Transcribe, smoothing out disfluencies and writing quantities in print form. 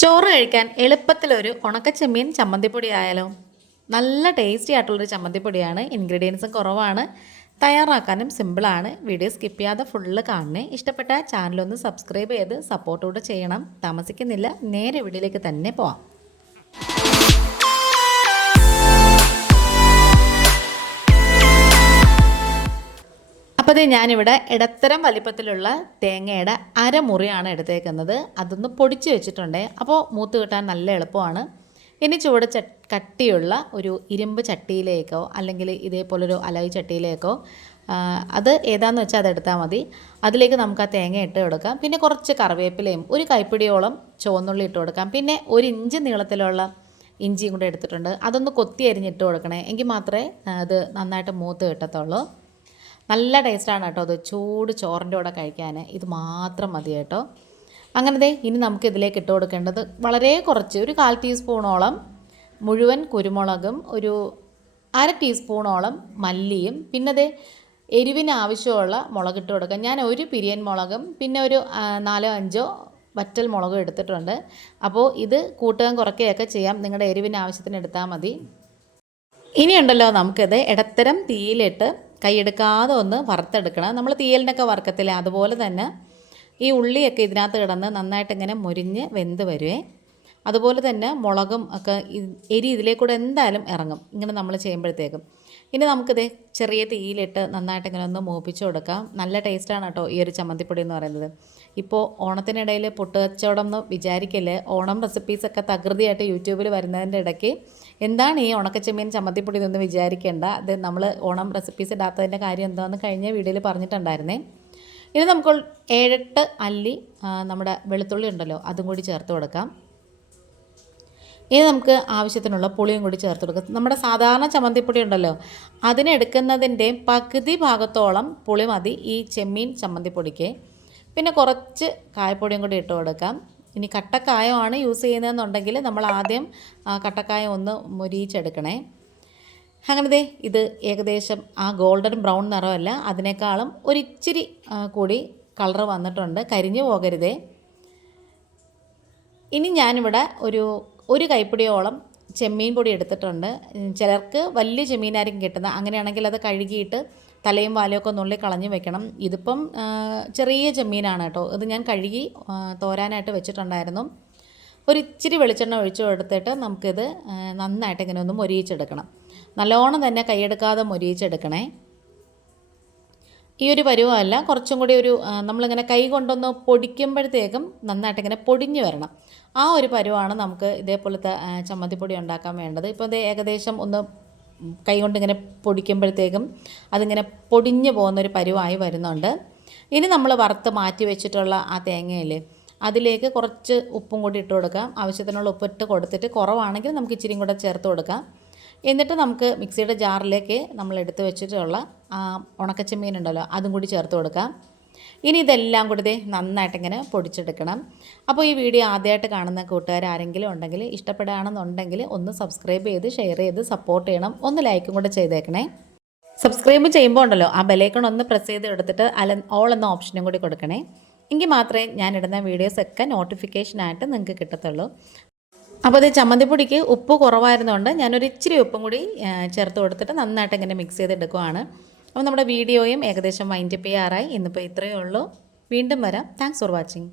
ചോറ് കഴിക്കാൻ എളുപ്പത്തിലൊരു ഉണക്കച്ചെമ്മീൻ ചമ്മന്തിപ്പൊടി ആയാലോ. നല്ല ടേസ്റ്റി ആയിട്ടുള്ളൊരു ചമ്മന്തിപ്പൊടിയാണ്. ഇൻഗ്രീഡിയൻസും കുറവാണ്, തയ്യാറാക്കാനും സിമ്പിളാണ്. വീഡിയോ സ്കിപ്പ് ചെയ്യാതെ ഫുള്ള് കാണണേ. ഇഷ്ടപ്പെട്ട ചാനലൊന്ന് സബ്സ്ക്രൈബ് ചെയ്ത് സപ്പോർട്ടൂടെ ചെയ്യണം. താമസിക്കുന്നില്ല, നേരെ വീഡിയോയിലേക്ക് തന്നെ പോവാം. അപ്പോൾ ഞാനിവിടെ ഇടത്തരം വലിപ്പത്തിലുള്ള തേങ്ങയുടെ അരമുറിയാണ് എടുത്തേക്കുന്നത്. അതൊന്ന് പൊടിച്ച് വെച്ചിട്ടുണ്ട്. അപ്പോൾ മൂത്ത് കിട്ടാൻ നല്ല എളുപ്പമാണ്. ഇനി ചൂട് കട്ടിയുള്ള ഒരു ഇരുമ്പ് ചട്ടിയിലേക്കോ അല്ലെങ്കിൽ ഇതേപോലൊരു അലോയ് ചട്ടിയിലേക്കോ, അത് ഏതാണെന്ന് വെച്ചാൽ അതെടുത്താൽ മതി. അതിലേക്ക് നമുക്ക് ആ തേങ്ങ ഇട്ട് കൊടുക്കാം. പിന്നെ കുറച്ച് കറിവേപ്പിലയും ഒരു കൈപ്പിടിയോളം ചുവന്നുള്ളി ഇട്ട് കൊടുക്കാം. പിന്നെ 1 ഇഞ്ച് നീളത്തിലുള്ള ഇഞ്ചിയും കൂടെ എടുത്തിട്ടുണ്ട്. അതൊന്ന് കൊത്തി അരിഞ്ഞിട്ട് കൊടുക്കണേ, എങ്കിൽ മാത്രമേ അത് നന്നായിട്ട് മൂത്ത് കിട്ടത്തുള്ളൂ. നല്ല ടേസ്റ്റാണ് കേട്ടോ അത് ചൂട് ചോറിൻ്റെ കൂടെ കഴിക്കാൻ. ഇത് മാത്രം മതി കേട്ടോ. അങ്ങനെ ഇനി നമുക്ക് ഇതിലേക്ക് ഇട്ട് കൊടുക്കേണ്ടത് വളരെ കുറച്ച്, ഒരു 1/4 ടീസ്പൂണോളം മുഴുവൻ കുരുമുളകും, ഒരു 1/2 ടീസ്പൂണോളം മല്ലിയും, പിന്നെ എരിവിന് ആവശ്യമുള്ള മുളക് ഇട്ട് കൊടുക്കാം. ഞാൻ ഒരു പിരിയൻ മുളകും പിന്നെ ഒരു 4-5 വറ്റൽ മുളകും എടുത്തിട്ടുണ്ട്. അപ്പോൾ ഇത് കൂട്ടുകയും കുറയ്ക്കുകയൊക്കെ ചെയ്യാം, നിങ്ങളുടെ എരിവിന് ആവശ്യത്തിന് എടുത്താൽ മതി. ഇനിയുണ്ടല്ലോ, നമുക്കിത് ഇടത്തരം തീയിലിട്ട് കൈയെടുക്കാതെ ഒന്ന് വറുത്തെടുക്കണം. നമ്മൾ തീയലിനൊക്കെ വറുക്കത്തില്ലേ, അതുപോലെ തന്നെ ഈ ഉള്ളിയൊക്കെ ഇതിനകത്ത് കിടന്ന് നന്നായിട്ട് ഇങ്ങനെ മുരിഞ്ഞ് വെന്ത് വരുവേ. അതുപോലെ തന്നെ മുളകും ഒക്കെ എരി ഇതിലേക്കൂടെ എന്തായാലും ഇറങ്ങും ഇങ്ങനെ നമ്മൾ ചെയ്യുമ്പോഴത്തേക്കും. ഇനി നമുക്കിത് ചെറിയ തീയിലിട്ട് നന്നായിട്ട് ഇങ്ങനെ ഒന്ന് മൂപ്പിച്ച് കൊടുക്കാം. നല്ല ടേസ്റ്റാണ് കേട്ടോ ഈ ഒരു ചമ്മന്തിപ്പൊടി എന്ന് പറയുന്നത്. ഇപ്പോൾ ഓണത്തിനിടയിൽ പൊട്ടുകച്ചവടം എന്ന് വിചാരിക്കല്ലേ. ഓണം റെസിപ്പീസൊക്കെ തകൃതിയായിട്ട് യൂട്യൂബിൽ വരുന്നതിൻ്റെ ഇടയ്ക്ക് എന്താണ് ഈ ഉണക്കച്ചെമ്മീൻ ചമ്മന്തിപ്പൊടി എന്നൊന്നും വിചാരിക്കേണ്ട. അത് നമ്മൾ ഓണം റെസിപ്പീസ് ഇടാത്തതിൻ്റെ കാര്യം എന്താണെന്ന് കഴിഞ്ഞ വീഡിയോയിൽ പറഞ്ഞിട്ടുണ്ടായിരുന്നേ. ഇനി നമുക്ക് 7-8 അല്ലി നമ്മുടെ വെളുത്തുള്ളി ഉണ്ടല്ലോ, അതും കൂടി ചേർത്ത് കൊടുക്കാം. ഇനി നമുക്ക് ആവശ്യത്തിനുള്ള പുളിയും കൂടി ചേർത്ത് കൊടുക്കാം. നമ്മുടെ സാധാരണ ചമ്മന്തിപ്പൊടി ഉണ്ടല്ലോ, അതിനെടുക്കുന്നതിൻ്റെ പകുതി ഭാഗത്തോളം പുളി മതി ഈ ചെമ്മീൻ ചമ്മന്തിപ്പൊടിക്ക്. പിന്നെ കുറച്ച് കായപ്പൊടിയും കൂടി ഇട്ട് കൊടുക്കാം. ഇനി കട്ടക്കായമാണ് യൂസ് ചെയ്യുന്നതെന്നുണ്ടെങ്കിൽ നമ്മൾ ആദ്യം കട്ടക്കായം ഒന്ന് മൊരിയിച്ചെടുക്കണേ. അങ്ങനെ ഇത് ഏകദേശം ആ ഗോൾഡൻ ബ്രൗൺ നിറമല്ല, അതിനേക്കാളും ഒരിച്ചിരി കൂടി കളർ വന്നിട്ടുണ്ട്. കരിഞ്ഞു പോകരുതേ. ഇനി ഞാനിവിടെ ഒരു കൈപ്പിടിയോളം ചെമ്മീൻ പൊടി എടുത്തിട്ടുണ്ട്. ചിലർക്ക് വലിയ ചെമ്മീനായിരിക്കും കിട്ടുന്നത്. അങ്ങനെയാണെങ്കിൽ അത് കഴുകിയിട്ട് തലയും വാലയൊക്കെ നുള്ളി കളഞ്ഞ് വെക്കണം. ഇതിപ്പം ചെറിയ ചെമ്മീനാണ് കേട്ടോ. ഇത് ഞാൻ കഴുകി തോരാനായിട്ട് വെച്ചിട്ടുണ്ടായിരുന്നു. ഒരിച്ചിരി വെളിച്ചെണ്ണ ഒഴിച്ചു കൊടുത്തിട്ട് നമുക്കിത് നന്നായിട്ട് ഇങ്ങനെ ഒന്ന് മൊരിയിച്ചെടുക്കണം. നല്ലോണം തന്നെ കൈയെടുക്കാതെ മൊരിയിച്ചെടുക്കണേ. ഈ ഒരു പരുവമല്ല, കുറച്ചും കൂടി നമ്മളിങ്ങനെ കൈ കൊണ്ടൊന്ന് പൊടിക്കുമ്പോഴത്തേക്കും നന്നായിട്ട് ഇങ്ങനെ പൊടിഞ്ഞ് വരണം. ആ ഒരു പരുവമാണ് നമുക്ക് ഇതേപോലത്തെ ചമ്മന്തിപ്പൊടി ഉണ്ടാക്കാൻ വേണ്ടത്. ഇപ്പോൾ ഇത് ഏകദേശം ഒന്ന് കൈ കൊണ്ടിങ്ങനെ പൊടിക്കുമ്പോഴത്തേക്കും അതിങ്ങനെ പൊടിഞ്ഞ് പോകുന്നൊരു പരുവായി വരുന്നുണ്ട്. ഇനി നമ്മൾ വറുത്ത് മാറ്റി വെച്ചിട്ടുള്ള ആ തേങ്ങയില്ലേ, അതിലേക്ക് കുറച്ച് ഉപ്പും കൂടി ഇട്ട് കൊടുക്കാം. ആവശ്യത്തിനുള്ള ഉപ്പിട്ട് കൊടുത്തിട്ട് കുറവാണെങ്കിൽ നമുക്ക് ഇച്ചിരിയും കൂടെ ചേർത്ത് കൊടുക്കാം. എന്നിട്ട് നമുക്ക് മിക്സിയുടെ ജാറിലേക്ക് നമ്മൾ എടുത്ത് വെച്ചിട്ടുള്ള ഉണക്കച്ചെമ്മീൻ ഉണ്ടല്ലോ, അതും കൂടി ചേർത്ത് കൊടുക്കാം. ഇനി ഇതെല്ലാം കൂടി നന്നായിട്ട് ഇങ്ങനെ പൊടിച്ചെടുക്കണം. അപ്പോൾ ഈ വീഡിയോ ആദ്യമായിട്ട് കാണുന്ന കൂട്ടുകാർ ആരെങ്കിലും ഉണ്ടെങ്കിൽ, ഇഷ്ടപ്പെടുകയാണെന്നുണ്ടെങ്കിൽ ഒന്ന് സബ്സ്ക്രൈബ് ചെയ്ത് ഷെയർ ചെയ്ത് സപ്പോർട്ട് ചെയ്യണം. ഒന്ന് ലൈക്കും കൂടെ ചെയ്തേക്കണേ. സബ്സ്ക്രൈബ് ചെയ്യുമ്പോൾ ഉണ്ടല്ലോ, ആ ബെലൈക്കൺ ഒന്ന് പ്രസ് ചെയ്ത് എടുത്തിട്ട് ഓൾ എന്ന ഓപ്ഷനും കൂടി കൊടുക്കണേ. എങ്കിൽ മാത്രമേ ഞാനിടുന്ന വീഡിയോസൊക്കെ നോട്ടിഫിക്കേഷനായിട്ട് നിങ്ങൾക്ക് കിട്ടത്തുള്ളൂ. അപ്പോൾ ഇത് ചമ്മന്തിപ്പൊടിക്ക് ഉപ്പ് കുറവായിരുന്നുകൊണ്ട് ഞാനൊരു ഇച്ചിരി ഉപ്പും കൂടി ചേർത്ത് കൊടുത്തിട്ട് നന്നായിട്ട് ഇങ്ങനെ മിക്സ് ചെയ്തെടുക്കുവാണ്. അപ്പോൾ നമ്മുടെ വീഡിയോയും ഏകദേശം വൈൻഡപ്പ് ചെയ്യാറായി. ഇന്നിപ്പോൾ ഇത്രയേ ഉള്ളൂ. വീണ്ടും വരാം. Thanks for watching.